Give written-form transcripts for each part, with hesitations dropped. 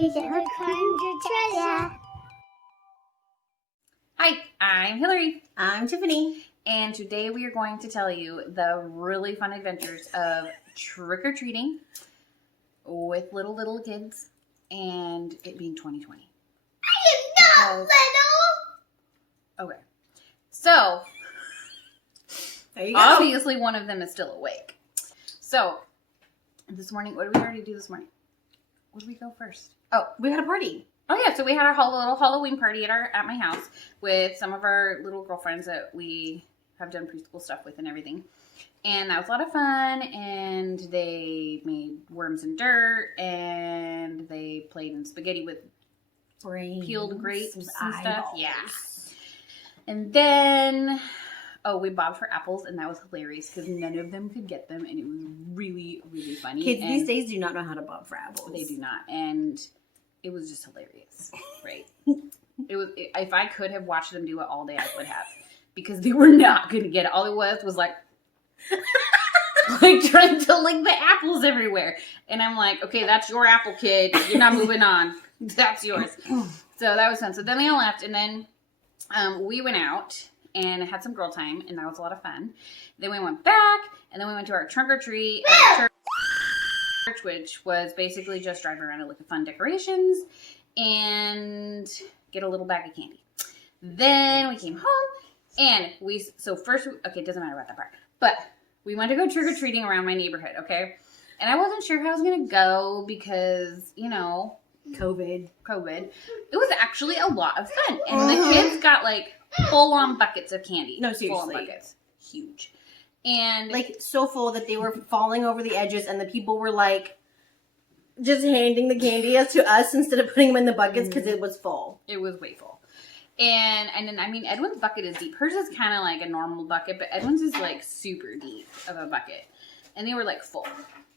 Hi, I'm Hillary. I'm Tiffany. And today we are going to tell you the really fun adventures of trick-or-treating with little kids and it being 2020. I am not little! Okay. So, there you go. Obviously one of them is still awake. So, this morning, what did we already do this morning? Where did we go first? Oh, we had a party. Oh yeah, so we had our little Halloween party at my house with some of our little girlfriends that we have done preschool stuff with and everything. And that was a lot of fun, and they made worms and dirt, and they played in spaghetti with peeled grapes and stuff. Yeah. And then, we bobbed for apples, and that was hilarious because none of them could get them, and it was really, really funny. Kids these days do not know how to bob for apples. They do not, and it was just hilarious, right? If I could have watched them do it all day, I would have, because they were not going to get it. All it was like trying to lick the apples everywhere. And I'm like, okay, that's your apple, kid. You're not moving on. That's yours. So that was fun. So then they all left, and then we went out and had some girl time, and that was a lot of fun. Then we went back, and then we went to our trunk or treat at church, which was basically just driving around and look at fun decorations and get a little bag of candy. Then we came home, and it doesn't matter about that part, but we went to go trick-or-treating around my neighborhood, okay? And I wasn't sure how I was going to go because, COVID. It was actually a lot of fun. And the kids got, full-on buckets of candy. No, seriously. Full-on buckets. Huge. And so full that they were falling over the edges, and the people were just handing the candy to us instead of putting them in the buckets because it was full. It was way full. And then Edwin's bucket is deep. Hers is kind of like a normal bucket, but Edwin's is super deep of a bucket. And they were full.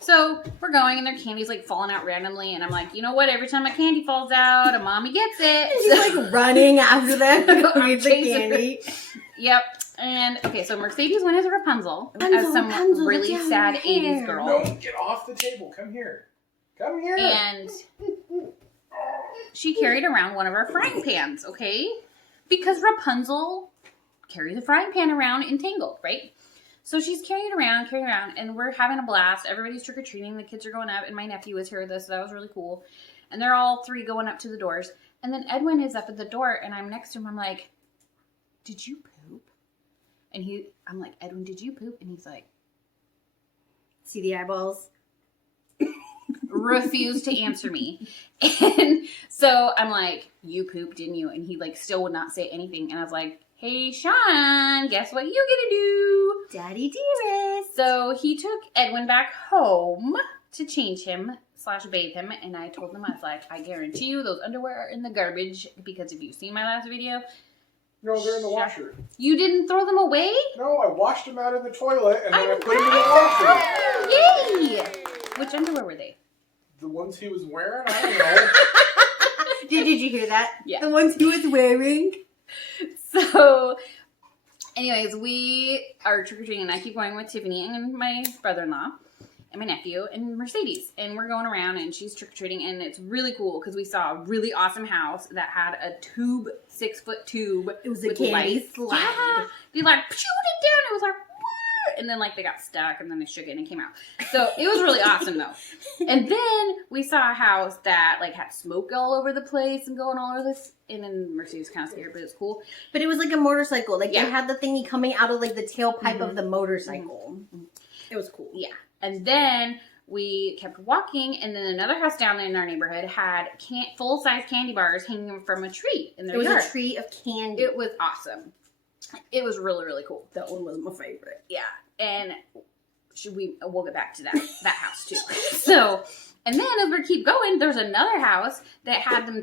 So we're going, and their candy's falling out randomly, and I'm like, you know what? Every time a candy falls out, a mommy gets it. And she's running after them to go get the candy. Yep. And okay, so Mercedes went as a Rapunzel as some really sad 80s girl. No, get off the table. Come here. Come here. And she carried around one of our frying pans, okay? Because Rapunzel carries a frying pan around entangled, right? So she's carrying it around, and we're having a blast. Everybody's trick-or-treating. The kids are going up, and my nephew was here with us, so that was really cool. And they're all three going up to the doors. And then Edwin is up at the door, and I'm next to him. I'm like, did you poop? And I'm like, Edwin, did you poop? And he's like, see the eyeballs? Refused to answer me. And so I'm like, you pooped, didn't you? And he still would not say anything. And I was like, hey, Sean, guess what you gonna do? Daddy dearest. So he took Edwin back home to change him / bathe him. And I told him, I was like, I guarantee you those underwear are in the garbage, because if you've seen my last video. No, they're in the washer. You didn't throw them away? No, I washed them out of the toilet, and then I put them in the washer. Yay! Which underwear were they? The ones he was wearing? I don't know. Did you hear that? Yeah. The ones he was wearing? So, anyways, we are trick-or-treating, and I keep going with Tiffany and my brother-in-law and my nephew and Mercedes. And we're going around, and she's trick-or-treating, and it's really cool because we saw a really awesome house that had a 6-foot tube. It was a candy slide. Yeah. They chewed it down. It was like, and then they got stuck, and then they shook it and it came out. So it was really awesome though. And then we saw a house that had smoke all over the place and going all over this. And then Mercedes kind of scared, but it was cool. But it was like a motorcycle. It had the thingy coming out of the tailpipe of the motorcycle. Mm-hmm. It was cool. Yeah. And then we kept walking, and then another house down in our neighborhood had full-size candy bars hanging from a tree in their yard. It was a tree of candy. It was awesome. It was really, really cool. That one was my favorite. Yeah. And we'll get back to that house too. So, and then as we keep going, there's another house that had them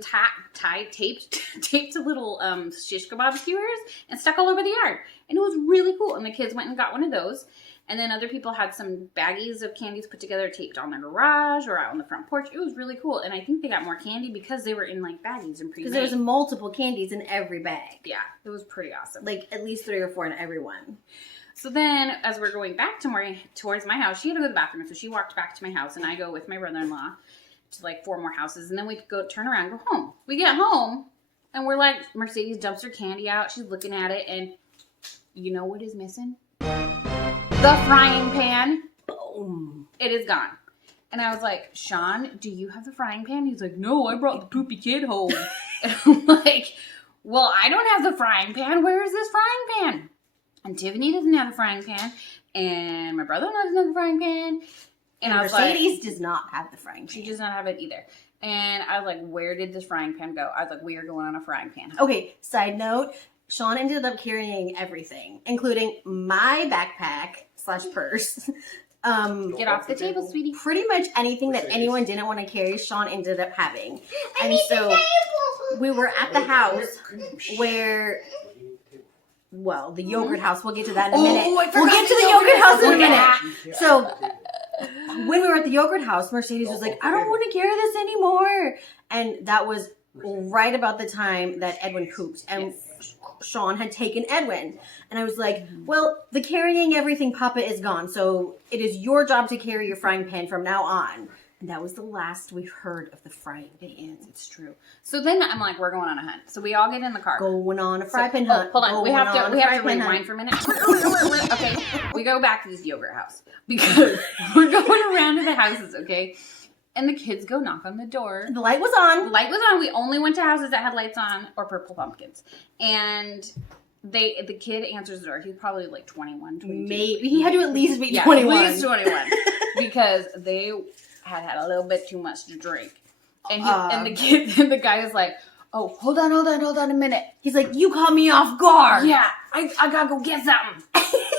taped to little shish kebab skewers and stuck all over the yard. And it was really cool. And the kids went and got one of those. And then other people had some baggies of candies put together, taped on their garage or out on the front porch. It was really cool. And I think they got more candy because they were in baggies and pre-made. Because there's multiple candies in every bag. Yeah, it was pretty awesome. At least 3 or 4 in every one. So then, as we're going back towards my house, she had to go to the bathroom. So she walked back to my house, and I go with my brother-in-law to like 4 more houses, and then we could go turn around and go home. We get home, and we're like, Mercedes dumps her candy out. She's looking at it, and you know what is missing? The frying pan. Boom. It is gone. And I was like, Sean, do you have the frying pan? He's like, no, I brought the poopy kid home. And I'm like, well, I don't have the frying pan. Where is this frying pan? And Tiffany doesn't have the frying pan. And my brother doesn't have the frying pan. And I was Mercedes does not have the frying pan. She does not have it either. And I was like, where did this frying pan go? I was like, we are going on a frying pan. Okay, side note, Sean ended up carrying everything, including my backpack / purse. Get off the table, sweetie. Pretty much anything that anyone didn't want to carry, Sean ended up having. And so we were at the house where, well, the yogurt house. We'll get to that in a minute. We'll get to the yogurt house in a minute. So when we were at the yogurt house, Mercedes was like, I don't want to carry this anymore. And that was right about the time that Edwin pooped. And Sean had taken Edwin. And I was like, well, the carrying everything Papa is gone. So it is your job to carry your frying pan from now on. And that was the last we heard of the frying pan. It's true. So then I'm like, we're going on a hunt. So we all get in the car. Going on a fry pan hunt. Hold on. We have to rewind for a minute. Okay. We go back to this yogurt house because we're going around to the houses, okay? And the kids go knock on the door. The light was on. The light was on. We only went to houses that had lights on or purple pumpkins. And the kid answers the door. He's probably like 21, 22. Maybe. He had to at least be 21. At least 21. Because they had a little bit too much to drink. And the guy is like, oh, hold on a minute. He's like, you caught me off guard. Yeah, I gotta go get something.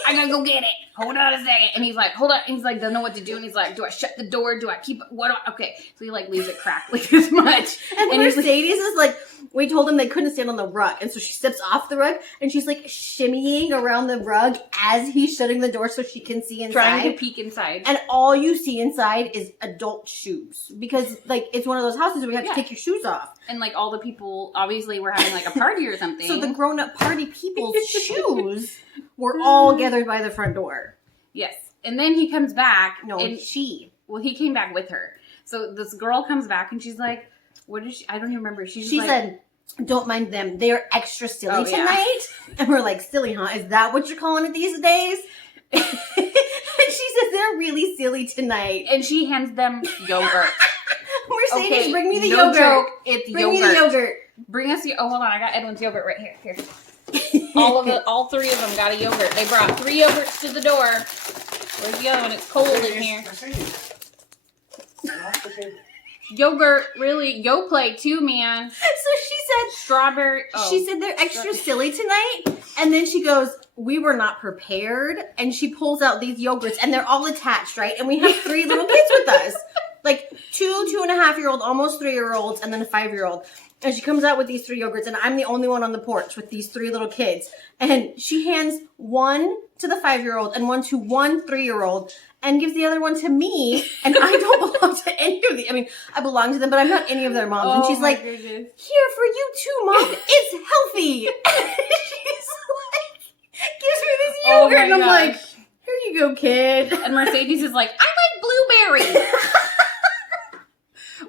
I gotta go get it. Hold on a second. And he's like, hold on. And he's like, doesn't know what to do. And he's like, do I shut the door? Do I keep it? Okay. So he like leaves it cracked like this much. And Mercedes is like, we told them they couldn't stand on the rug. And so she steps off the rug and she's like shimmying around the rug as he's shutting the door so she can see inside. Trying to peek inside. And all you see inside is adult shoes. Because like it's one of those houses where you have to take your shoes off. And like all the people obviously were having like a party or something. So the grown-up party people's shoes were all gathered by the front door. Yes. And then he comes back. No, and well, he came back with her. So this girl comes back and she's like, what is she? I don't even remember. She said, don't mind them. They're extra silly tonight. And we're like, silly, huh? Is that what you're calling it these days? And she says, they're really silly tonight. And she hands them yogurt. Mercedes, bring me the no yogurt. Joke, it's bring yogurt. me the yogurt. Bring us hold on, I got Edwin's yogurt right here. Here. all 3 of them got a yogurt. They brought 3 yogurts to the door. Where's the other one? It's cold in here. Yogurt, really? Yoplait too, man. So she said strawberry. Oh. She said they're extra silly tonight. And then she goes, we were not prepared. And she pulls out these yogurts and they're all attached, right? And we have 3 little kids with us. Like 2.5-year-old, almost 3-year-olds, and then a 5-year-old. And she comes out with these 3 yogurts, and I'm the only one on the porch with these 3 little kids. And she hands one to the 5-year-old and one to one 3-year-old and gives the other one to me. And I don't belong to any of the. I mean, I belong to them, but I'm not any of their moms. And she's like, goodness. Here for you too, Mom. It's healthy. And she's like, gives me this yogurt. And I'm like, here you go, kid. And Mercedes is like, I like blueberry.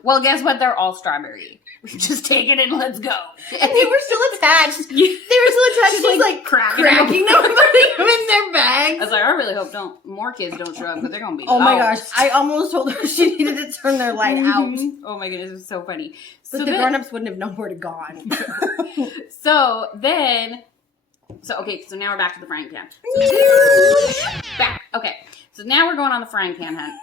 Well, guess what? They're all strawberry. Just take it and let's go. And they were still attached. She's like cracking them and putting them in their bags. I was like, I really hope more kids don't show up because they're going to be Oh my gosh. I almost told her she needed to turn their light out. Oh my goodness, it was so funny. But the grown-ups wouldn't have known where to gone. So now we're back to the frying pan. Back. Okay. So now we're going on the frying pan hunt.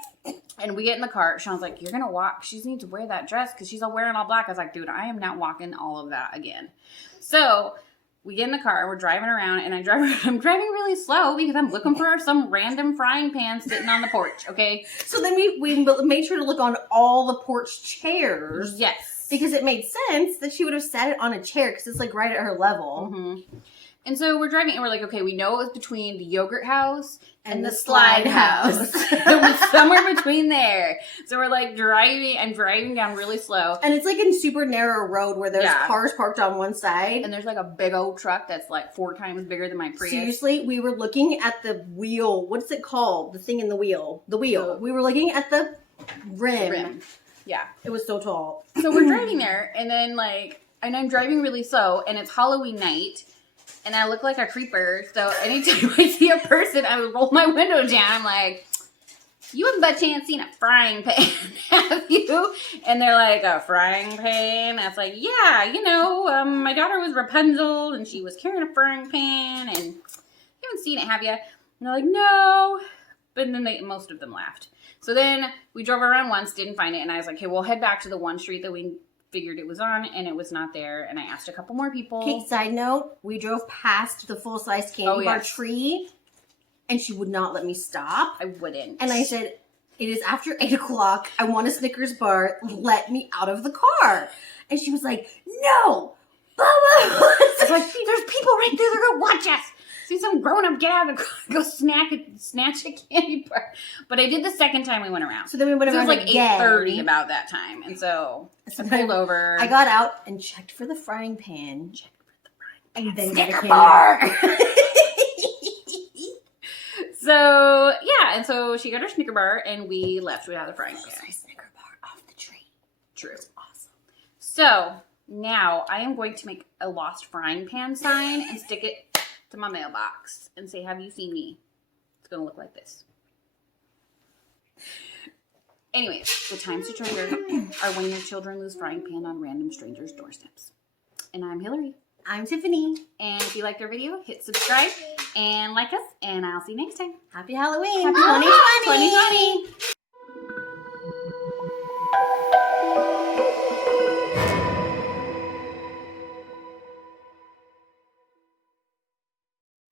And we get in the car. Sean's like, you're going to walk. She needs to wear that dress because she's all wearing all black. I was like, dude, I am not walking all of that again. So we get in the car. We're driving around. And I'm driving really slow because I'm looking for some random frying pan sitting on the porch. Okay. So then we made sure to look on all the porch chairs. Yes. Because it made sense that she would have sat it on a chair because it's like right at her level. Mm-hmm. And so we're driving and we're like, okay, we know it was between the yogurt house and the slide house. It was somewhere between there. So we're like driving down really slow. And it's like in super narrow road where there's cars parked on one side. And there's like a big old truck that's like 4 times bigger than my Prius. Seriously, we were looking at the wheel. What's it called? The thing in the wheel. The wheel. We were looking at the rim. Yeah. It was so tall. So we're driving there, and then and I'm driving really slow, and it's Halloween night, and I look like a creeper. So anytime I see a person, I would roll my window down. I'm like, you haven't by chance seen a frying pan, have you? And they're like, a frying pan? I was like, yeah, my daughter was Rapunzel, and she was carrying a frying pan, and you haven't seen it, have you? And they're like, no. But then most of them laughed. So then we drove around once, didn't find it, and I was like, okay, we'll head back to the one street that we figured it was on, and it was not there, and I asked a couple more people. Okay, side note, we drove past the full-size candy bar tree, and she would not let me stop. I wouldn't. And I said, it is after 8 o'clock. I want a Snickers bar. Let me out of the car. And she was like, no. Blah, blah, blah. I was like, there's people right there. They're going to watch us. See some grown-up get out of the car, go snatch a candy bar. But I did the second time we went around. So then we went around again. It was like 8:30 about that time. And so I pulled over. I got out and checked for the frying pan. And then Snicker bar. So, yeah. And so she got her Snicker bar, and we left without the frying pan. Snicker bar off the tree. True. Awesome. So, now I am going to make a lost frying pan sign and stick it to my mailbox and say, have you seen me? It's going to look like this. Anyways, the times to treasure are when your children lose frying pan on random strangers' doorsteps. And I'm Hillary. I'm Tiffany. And if you liked our video, hit subscribe and like us, and I'll see you next time. Happy Halloween. Happy 2020. 2020.